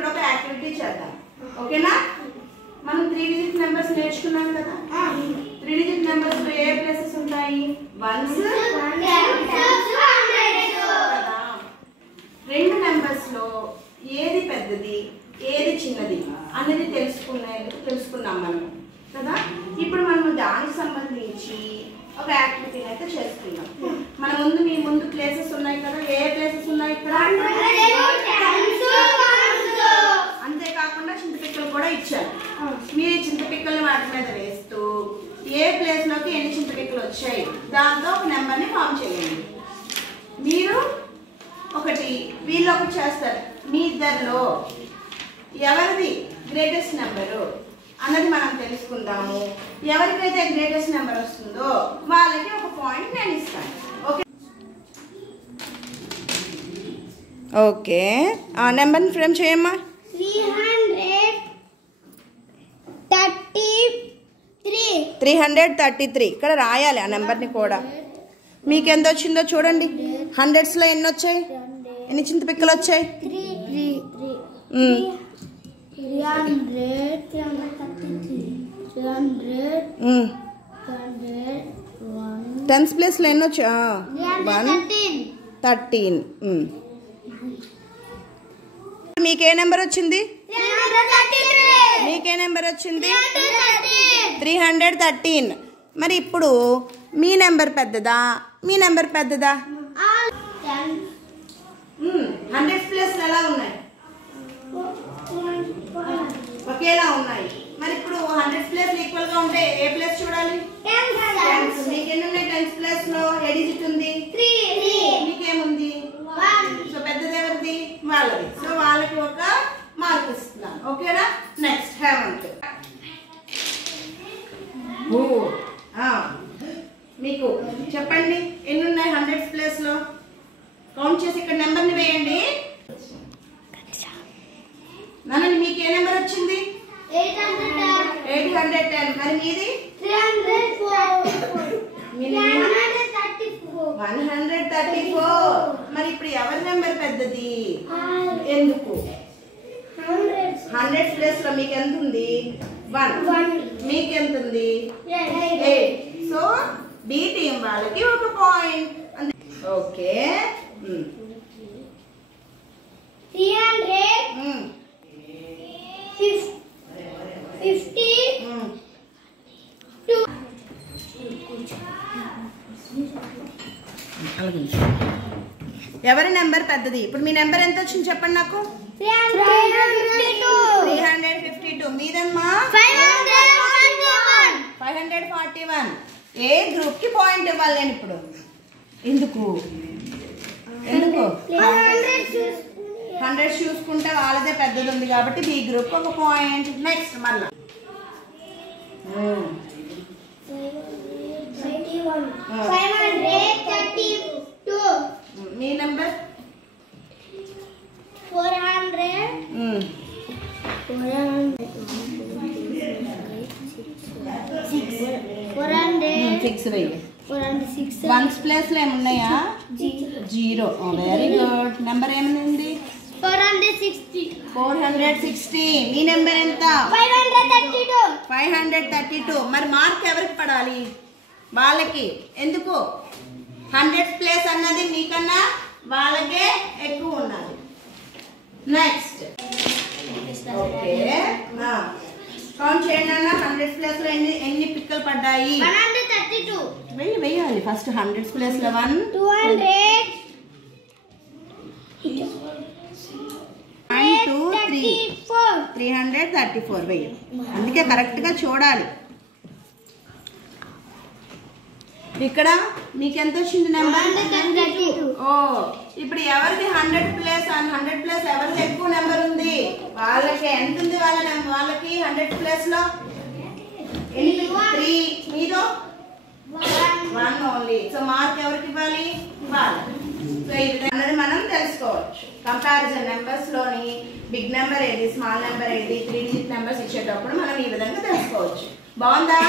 ఇప్పుడు ఒక యాక్టివిటీ చేద్దాం, ఓకేనా? మనం 3 డిజిట్ నెంబర్స్ నేర్చుకున్నాం కదా. 3 డిజిట్ నెంబర్స్ లో ఏ ప్లేసెస్ ఉంటాయి? వన్స్, రెండు నెంబర్స్ లో ఏది పెద్దది ఏది చిన్నది అనేది తెలుసుకున్నాం మనం కదా. ఇప్పుడు మనం దానికి సంబంధించి ఒక యాక్టివిటీ అయితే చేసుకున్నాం. మన మీ ముందు ప్లేసెస్ ఉన్నాయి కదా. ఏ ప్లేసెస్ ఉన్నాయి ఇక్కడ? అంతేకాకుండా చింతపిక్కలు కూడా ఇచ్చారు. మీరు ఈ చింతపిక్కల్ని వాటి మీద వేస్తూ ఏ ప్లేస్ లోకి ఎన్ని చింతపిక్కలు వచ్చాయి దాంతో ఒక నెంబర్ని ఫామ్ చేయండి. మీరు ఒకటి, వీళ్ళు ఒకటి చేస్తారు. మీ ఇద్దరిలో ఎవరిది గ్రేటెస్ట్ నెంబరు అన్నది మనం తెలుసుకుందాము. ఎవరికైతే గ్రేటెస్ట్ నెంబర్ వస్తుందో వాళ్ళకి ఒక పాయింట్ నేను ఇస్తాను. ఓకే ఓకే, ఆ నెంబర్ని ఫ్రేమ్ చేయమ్మా. 333 ఇక్కడ రాయాలి ఆ నెంబర్ని కూడా. మీకు ఎంత వచ్చిందో చూడండి. హండ్రెడ్స్లో ఎన్ని వచ్చాయి? ఎన్ని చింతపిక్కలు వచ్చాయి? 10th ప్లేస్లో ఎన్ని వచ్చాయి? 113. మీకే నెంబర్ వచ్చింది? మీకే నెంబర్ వచ్చింది? 313. మరి ఇప్పుడు మీ నెంబర్ పెద్దదా మీ నెంబర్ పెద్దదా? 100th ప్లేస్లు ఎలా ఉన్నాయి? ఒకేలా ఉన్నాయి. మరి ఇప్పుడు 100th ప్లేస్ ఈక్వల్ గా ఉంటే ఏ ప్లేస్ చూడాలి? 10th. మీకు ఎన్ని ఉన్నాయి 10th ప్లేస్ లో? ఏ డిజిట్ ఉంది? 3. మీకేముంది? 1. సో పెద్దది ఎవరిది? వాళ్ళది. సో వాళ్ళకి ఒక మార్క్ ఇస్తున్నాను, ఓకేనా? నెక్స్ట్ హేమంత్. మీకు చెప్పండి ఎన్ని ఉన్నాయి 100th ప్లేస్ లో? కౌంట్ చేసి ఇక్కడ నెంబర్ని వేయండి. నాన్న మీకు ఏ నెంబర్ వచ్చింది? 810. మరి మీది? 134. మరి ఇప్పుడు ఎవరి నెంబర్ పెద్దది? ఎందుకు? 100th ప్లేస్ లో మీకు ఎంత ఉంది? 1. మీకు ఎంత ఉంది? 8. సో బి టీం వాళ్ళకి ఒక పాయింట్. ఓకే. 352. ఎవరి నెంబర్ పెద్దది? ఇప్పుడు మీ నెంబర్ ఎంత వచ్చింది చెప్పండి నాకు. 352. మీదమ్మా 541. ఏ గ్రూప్ కి పాయింట్ ఇవ్వాలి నేను ఇప్పుడు? ఎందుకు 100 చూసుకుంటే వాళ్ళదే పెద్దది ఉంది కాబట్టి బి గ్రూప్ ఒక పాయింట్. నెక్స్ట్ మళ్ళా 532. మీ నెంబర్ 400. 6. వన్స్ ప్లేస్ లో ఏమున్నాయా? 0. Very good. నెంబర్ ఏమైంది? 460. మీ నెంబర్ ఎంత? 532. మరి మార్క్ ఎవరికి పడాలి? వాళ్ళకి. ఎందుకు? 100th ప్లేస్ అన్నది మీకన్నా వాళ్ళకే ఎక్కువ ఉన్నది. నెక్స్ట్ ఓకే, కౌంట్ చేయండి అన్న. 100th ప్లేస్ లో ఎన్ని పిక్కలు పడ్డాయి? 132. వేయాలి ఫస్ట్. 100th ప్లేస్ లో 1 200 1 2 3 334 వేయాలి. అందుకే కరెక్ట్ గా చూడాలి. ఇక్కడ మీకు ఎంత వచ్చింది నెంబర్? 132. ఓ ఇప్పుడు ఎవరిది 100th ప్లేస్? 100th ప్లేస్ ఎవరిది ఎక్కువ నెంబర్ ఉంది? వాళ్ళకి. ఎంత ఉంది వాళ్ళకి 100th ప్లేస్ లో? 3. మీరు 1 ఓన్లీ. సో మార్క్ ఎవరికి ఇవ్వాలి? వాళ్ళకి. సో ఈ విధంగా మనం తెలుసుకోవచ్చు. కంపారిజన్ నెంబర్స్ లోని బిగ్ నెంబర్ ఏది, స్మాల్ నెంబర్ ఏది, 3 డిజిట్ నెంబర్స్ ఇచ్చేటప్పుడు మనం ఈ విధంగా తెలుసుకోవచ్చు. బాగుందా?